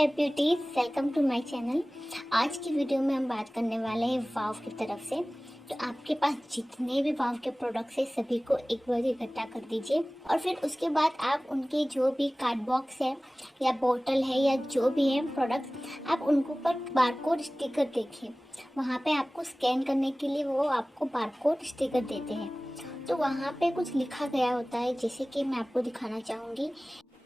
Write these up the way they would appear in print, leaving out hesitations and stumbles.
Fair beauties, welcome to my channel. आज की video में हम बात करने वाले हैं वाव की तरफ से। तो आपके पास जितने भी वाव के प्रोडक्ट्स हैं सभी को एक बार इकट्ठा कर दीजिए और फिर उसके बाद आप उनके जो भी कार्ड बॉक्स है या बोतल है या जो भी है प्रोडक्ट्स, आप उनको ऊपर बारकोड स्टिकर देखिए। वहाँ पे आपको स्कैन करने के लिए वो आपको बारकोड स्टिकर देते हैं। तो वहाँ पे कुछ लिखा गया होता है, जैसे कि मैं आपको दिखाना चाहूँगी।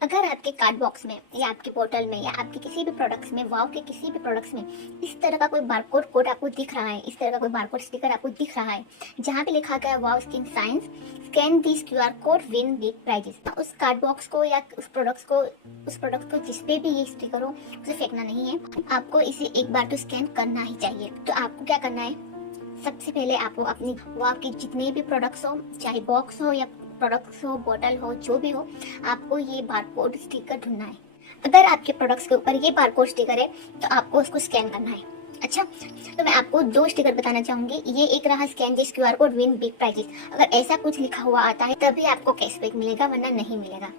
अगर आपके कार्ड बॉक्स में या आपकी बोतल में या आपके किसी भी प्रोडक्ट्स में, वाव के किसी भी प्रोडक्ट्स में इस तरह का कोई बारकोड कोड आपको दिख रहा है, इस तरह का कोई बारकोड स्टिकर आपको दिख रहा है जहाँ पे लिखा गया wow skin science scan this QR code win big prizes, उस कार्ड बॉक्स को या उस प्रोडक्ट को जिस पे भी ये स्टिकर हो उसे फेंकना नहीं है। आपको इसे एक बार तो स्कैन करना ही चाहिए। तो आपको क्या करना है, सबसे पहले आपको अपनी वाव के जितने भी प्रोडक्ट्स हो, चाहे बॉक्स हो या प्रोडक्ट्स हो, बोतल हो, जो भी हो, आपको ये बारकोड स्टिकर ढूंढना है। अगर आपके प्रोडक्ट्स के ऊपर ये बारकोड स्टिकर है तो आपको उसको स्कैन करना है। अच्छा, तो मैं आपको दो स्टिकर बताना चाहूंगी। ये एक रहा scan this QR code win big prizes. अगर ऐसा कुछ लिखा हुआ आता है तभी आपको कैशबैक मिलेगा, वरना नहीं मिलेगा।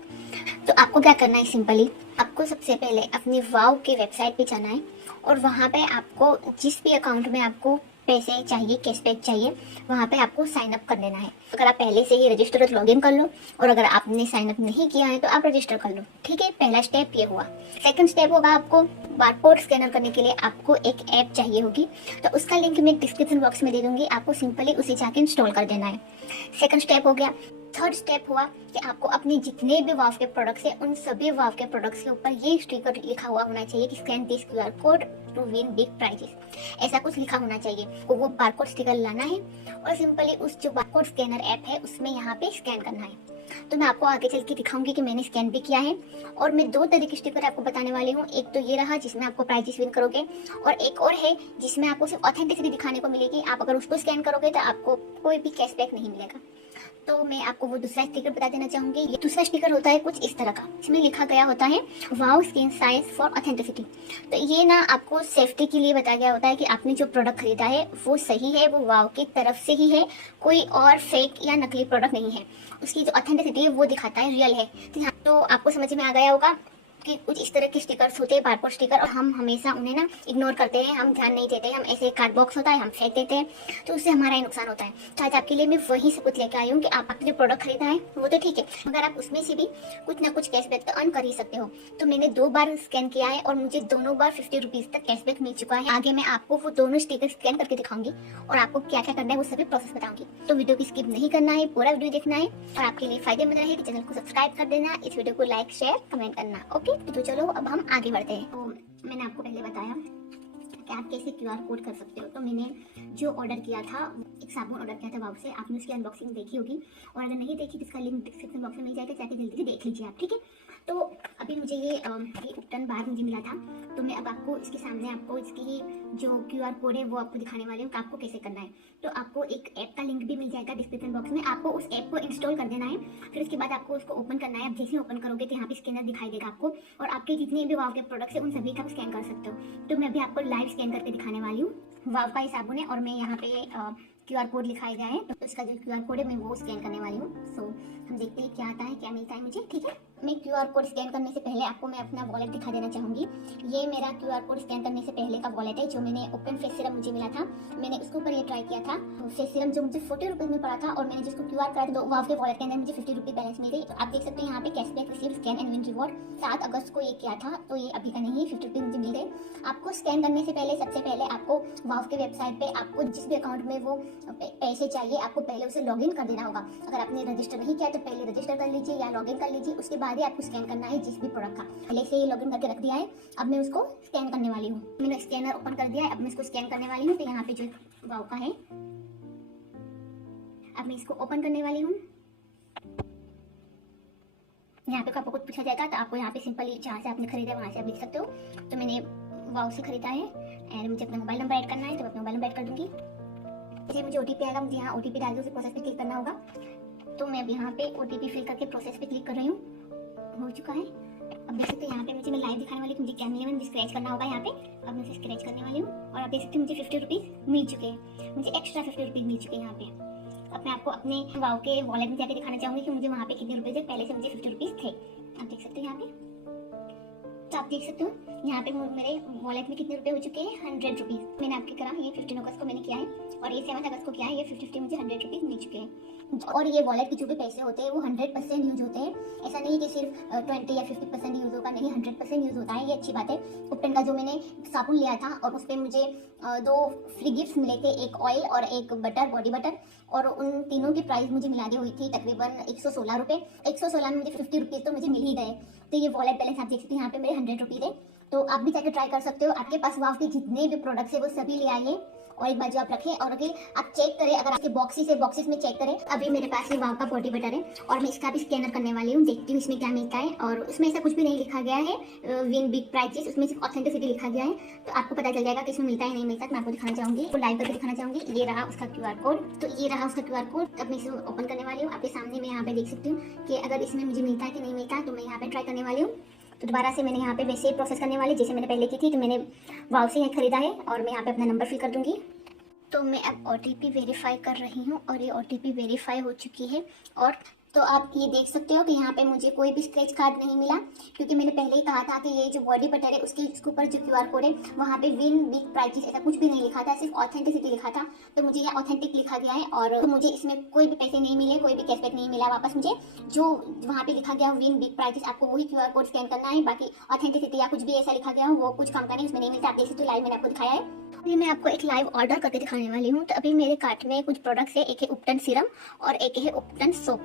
तो आपको क्या करना है, सिंपली आपको सबसे पहले अपनी वाव के वेबसाइट पे जाना है और वहाँ पे आपको जिस भी अकाउंट में आपको पैसे चाहिए, कैशबैक चाहिए, वहाँ पे आपको साइन अप कर लेना है। अगर आप पहले से ही रजिस्टर हो तो लॉग इन कर लो, और अगर आपने साइन अप नहीं किया है तो आप रजिस्टर कर लो। ठीक है, पहला स्टेप ये हुआ। सेकंड स्टेप होगा, आपको बारकोड स्कैनर करने के लिए आपको एक ऐप चाहिए होगी। तो उसका लिंक मैं डिस्क्रिप्शन बॉक्स में दे दूंगी, आपको सिंपली उसे जाके इंस्टॉल कर देना है। सेकंड स्टेप हो गया। थर्ड स्टेप हुआ कि आपको अपने जितने भी वाव के प्रोडक्ट्स हैं उन सभी वाव के प्रोडक्ट्स के ऊपर ये स्टिकर लिखा हुआ होना चाहिए कि scan this QR code to win big prizes. ऐसा कुछ लिखा होना चाहिए। वो बारकोड स्टिकर लाना है और सिंपली उस जो बारकोड स्कैनर ऐप है उसमें यहाँ पे स्कैन करना है। तो मैं आपको आगे चल के दिखाऊंगी कि मैंने स्कैन भी किया है। और मैं दो तरह के स्टिकर आपको बताने वाली हूँ। एक तो ये रहा जिसमें आपको प्राइजेस विन करोगे, और एक और है जिसमें आपको सिर्फ ऑथेंटिसिटी दिखाने को मिलेगी। आप अगर उसको स्कैन करोगे तो आपको कोई भी कैशबैक नहीं मिलेगा। तो मैं आपको वो दूसरा स्टिकर बता देना चाहूंगी। ये दूसरा स्टिकर होता है कुछ इस तरह का, इसमें लिखा गया होता है वाव स्किन साइंस फॉर ऑथेंटिसिटी। तो ये ना आपको सेफ्टी के लिए बताया गया होता है कि आपने जो प्रोडक्ट खरीदा है वो सही है, वो वाव की तरफ से ही है, कोई और फेक या नकली प्रोडक्ट नहीं है। उसकी जो ऑथेंटिसिटी है वो दिखाता है, रियल है। तो आपको समझ में आ गया होगा कि कुछ इस तरह के स्टिकर्स होते हैं, बारकोड स्टिकर, और हम हमेशा उन्हें ना इग्नोर करते हैं, हम ध्यान नहीं देते हैं। हम ऐसे कार्ड बॉक्स होता है हम फेंक देते हैं, तो उससे हमारा ही नुकसान होता है। तो आज आपके लिए मैं वही सबूत लेकर आई हूँ कि आपने जो प्रोडक्ट खरीदा है वो तो ठीक है, मगर आप उसमें से भी कुछ ना कुछ कैशबैक तो अर्न कर ही सकते हो। तो मैंने 2 बार स्कैन किया है और मुझे दोनों बार 50 रुपीज तक कैशबैक मिल चुका है। आगे मैं आपको वो दोनों स्टिकर स्कैन करके दिखाऊंगी और आपको क्या क्या करना है वो सभी प्रोसेस बताऊंगी। तो वीडियो की स्किप नहीं करना है, पूरा वीडियो देखना है। और आपके लिए फायदेमंद रहे कि चैनल को सब्सक्राइब कर देना, इस वीडियो को लाइक शेयर कमेंट करना। ओके, तो चलो अब हम आगे बढ़ते हैं। तो मैंने आपको पहले बताया कि आप कैसे क्यूआर कोड कर सकते हो। तो मैंने जो ऑर्डर किया था, एक साबुन ऑर्डर किया था वाव से, आपने उसकी अनबॉक्सिंग देखी होगी, और अगर नहीं देखी तो इसका लिंक डिस्क्रिप्शन बॉक्स में मिल जाएगा, जाके जल्दी देख लीजिए आप। ठीक है, तो अभी मुझे ये उपटन बार मुझे मिला था। तो मैं अब आपको इसके सामने आपको इसकी जो क्यूआर कोड है वो आपको दिखाने वाली हूँ कि आपको कैसे करना है। तो आपको एक ऐप का लिंक भी मिल जाएगा डिस्क्रिप्शन बॉक्स में, आपको उस ऐप को इंस्टॉल कर देना है। फिर उसके बाद आपको उसको ओपन करना है। आप जैसे ओपन करोगे तो यहाँ पे स्कैनर दिखाई देगा आपको, और आपके जितने भी वाव के प्रोडक्ट्स है उन सभी का आप स्कैन कर सकते हो। तो मैं अभी आपको लाइव स्कैन करके दिखाने वाली हूँ। वाव का ही साबुन है और मैं यहाँ पे क्यूआर कोड लिखाया गया है, तो इसका जो क्यूआर कोड है मैं वो स्कैन करने वाली हूँ। सो हम देखते हैं क्या आता है, क्या मिलता है मुझे। ठीक है, मैं क्यूआर कोड स्कैन करने से पहले आपको मैं अपना वॉलेट दिखा देना चाहूँगी। ये मेरा क्यूआर कोड स्कैन करने से पहले का वॉलेट है, जो मैंने ओपन फेस सीरम मुझे मिला था, मैंने उसके ऊपर ये ट्राई किया था। फेस सीरम जो मुझे 40 रुपीज़ में पड़ा था, और मैंने जिसको क्यूआर कराया था वाव के वॉलेट के अंदर मुझे 50 रुपीज़ बैलेंस मिल गई। तो आप देख सकते हैं यहाँ पे cashback receive scan and win reward 7 अगस्त को ये किया था, तो ये अभी का नहीं है, 50 रुपीज़ मुझे मिल गए। आपको स्कैन करने से पहले सबसे पहले आपको वाव के वेबसाइट पे आपको जिस भी अकाउंट में वो पैसे चाहिए आपको पहले उसे लॉगिन कर देना होगा। अगर आपने रजिस्टर नहीं किया तो पहले रजिस्टर कर लीजिए या लॉगिन कर लीजिए, उसके बाद ही आपको स्कैन करना है जिस भी प्रोडक्ट का। पहले से ही लॉगिन करके रख दिया है, अब मैं उसको स्कैन करने वाली हूँ। मैंने स्कैनर ओपन कर दिया है, अब मैं इसको स्कैन करने वाली हूँ। तो यहाँ पे जो वाव का है, अब मैं इसको ओपन करने वाली हूँ। यहाँ पे आपको कुछ पूछा जाएगा तो आपको यहाँ पे सिंपली जहाँ से आपने खरीदा है वहाँ से आप लिख सकते हो। तो मैंने वाव से खरीदा है एंड मुझे अपना मोबाइल नंबर ऐड करना है, तो मैं अपना मोबाइल नंबर ऐड कर दूँगी। जैसे मुझे ओटीपी आएगा, मुझे यहाँ ओटीपी डाल के उसे प्रोसेस पे क्लिक करना होगा। तो मैं अब यहाँ पे ओटीपी फिल करके प्रोसेस पे क्लिक कर रही हूँ। हो चुका है। अब देख सकते हैं यहाँ पे मुझे मैं लाइव दिखाने वाली हूँ, मुझे क्या मिलेगा, मुझे स्क्रैच करना होगा यहाँ पे। अब मैं उसे स्क्रैच करने वाली हूँ और आप देख सकते हैं मुझे 50 रुपीज़ मिल चुके हैं, मुझे एक्स्ट्रा 50 रुपीज़ मिल चुके हैं यहाँ पे। अब मैं आपको अपने वाव के वॉलेट में जाके दिखाना चाहूँगी कि मुझे वहाँ पे कितने रुपये थे। पहले से मुझे 50 रुपीज़ थे, आप देख सकते हैं यहाँ पे। तो आप देख सकते हो यहाँ पे मेरे वॉलेट में कितने रुपए हो चुके हैं, 100 रुपीज़। मैंने आपके करा ये 15 अगस्त को मैंने किया है और ये 7 अगस्त को किया है। ये 50 मुझे 100 रुपीज़ मिल चुके हैं। और ये वॉलेट के जो भी पैसे होते हैं वो 100% यूज होते हैं। ऐसा नहीं कि सिर्फ 20 या 50% यूज होगा, नहीं 100% यूज होता है। ये अच्छी बात है। उपटन का जो मैंने साबुन लिया था और उस पर मुझे 2 फ्री गिफ्ट्स मिले थे, एक ऑयल और एक बटर, बॉडी बटर, और उन तीनों की प्राइस मुझे मिला दी हुई थी तकरीबन 116 रुपये। 116 में मुझे 50 रुपीज़ तो मुझे मिल ही गए। तो ये वॉलेट बैलेंस आप देख सकते हैं, यहाँ पे मेरे 100 रुपीज़ है। तो आप भी जाकर ट्राई कर सकते हो। आपके पास वाव के जितने भी प्रोडक्ट्स है वो सभी ले आइए और एक बार जो आप रखें और अगर आप चेक करें, अगर आपके बॉक्सेस में चेक करें। अभी मेरे पास ये वाव का बॉडी बटर है और मैं इसका भी स्कैनर करने वाली हूँ, देखती हूँ इसमें क्या मिलता है। और उसमें ऐसा कुछ भी नहीं लिखा गया है विन बिग प्राइजेस, उसमें सिर्फ ऑथेंटिसिटी लिखा गया है। तो आपको पता चल जाएगा कि इसमें मिलता है नहीं मिलता। तो मैं आपको दिखाना चाहूँगी, तो लाइव करके दिखाना चाहूँगी। ये रहा उसका QR कोड। तो ये रहा उसका QR कोड। अब मैं इसे ओपन करने वाली हूँ। आपके सामने मैं यहाँ पे देख सकती हूँ कि अगर इसमें मुझे मिलता है कि नहीं मिलता। तो मैं यहाँ पे ट्राई करने वाली हूँ। तो दोबारा से मैंने यहाँ पे वैसे ही प्रोसेस करने वाली जैसे मैंने पहले की थी। तो मैंने वाव से यहाँ खरीदा है और मैं यहाँ पे अपना नंबर फिल कर दूंगी। तो मैं अब OTP वेरीफाई कर रही हूँ और ये OTP वेरीफाई हो चुकी है। और तो आप ये देख सकते हो कि यहाँ पे मुझे कोई भी स्क्रैच कार्ड नहीं मिला, क्योंकि मैंने पहले ही कहा था कि ये जो बॉडी बटर है उसके ऊपर जो QR कोड है वहाँ पे विन बिग प्राइजेस ऐसा कुछ भी नहीं लिखा था, सिर्फ ऑथेंटिसिटी लिखा था। तो मुझे यहाँ ऑथेंटिक लिखा गया है और तो मुझे इसमें कोई भी पैसे नहीं मिले, कोई भी कैशबैक नहीं मिला वापस मुझे। जो वहाँ पे लिखा गया विन बिग प्राइजेस, आपको वही QR कोड स्कैन करना है। बाकी ऑथेंटिसिटी या कुछ भी ऐसा लिखा गया हो वो कुछ काम का नहीं, उसमें नहीं मिलता। आप देख सकते हो, लाइव मैंने आपको दिखाया है। अभी मैं आपको एक लाइव ऑर्डर करके दिखाने वाली हूँ। तो अभी मेरे कार्ट में कुछ प्रोडक्ट्स है, एक है उपटन सीरम और एक है उपटन सोप।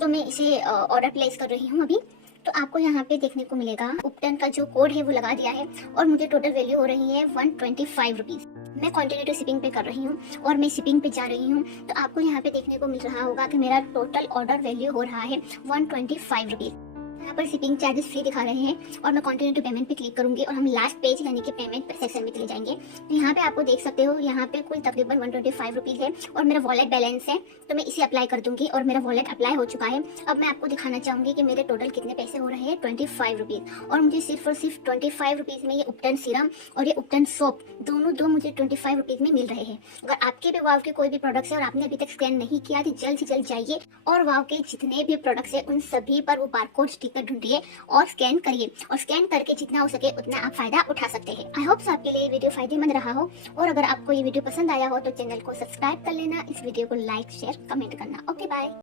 तो मैं इसे ऑर्डर प्लेस कर रही हूँ अभी। तो आपको यहाँ पे देखने को मिलेगा उपटन का जो कोड है वो लगा दिया है और मुझे टोटल वैल्यू हो रही है 125 रुपीज़। मैं कंटिन्यू शिपिंग पे कर रही हूँ और मैं शिपिंग पे जा रही हूँ। तो आपको यहाँ पे देखने को मिल रहा होगा कि मेरा टोटल ऑर्डर वैल्यू हो रहा है 125 रुपीज़। यहाँ पर शिपिंग चार्जेस फ्री दिखा रहे हैं और मैं कंटिन्यू टू पेमेंट पे क्लिक करूंगी और हम लास्ट पेज यानी कि पेमेंट सेक्शन में चले जाएंगे। तो यहाँ पे आपको देख सकते हो, यहाँ पे कुल तकरीबन 125 रुपीज़ है और मेरा वॉलेट बैलेंस है। तो मैं इसे अप्लाई कर दूंगी और मेरा वॉलेट अप्लाई हो चुका है। अब मैं आपको दिखाना चाहूंगी कि मेरे टोटल कितने पैसे हो रहे हैं, 25 रुपीज़। और मुझे सिर्फ और सिर्फ 25 रुपीज़ में ये उपटन सीरम और ये उपटन सोप दोनों मुझे 25 रुपीज़ में मिल रहे हैं। अगर आपके भी वाव के कोई भी प्रोडक्ट्स है और आपने अभी तक स्कैन नहीं किया तो जल्द से जल्द जाइए और वाव के जितने भी प्रोडक्ट्स है उन सभी पर वो बारकोड स्टिकर ढूंढिए और स्कैन करिए और स्कैन करके जितना हो सके उतना आप फायदा उठा सकते हैं। आई होप आपके लिए वीडियो फायदेमंद रहा हो और अगर आपको ये वीडियो पसंद आया हो तो चैनल को सब्सक्राइब कर लेना, इस वीडियो को लाइक शेयर कमेंट करना। Okay bye.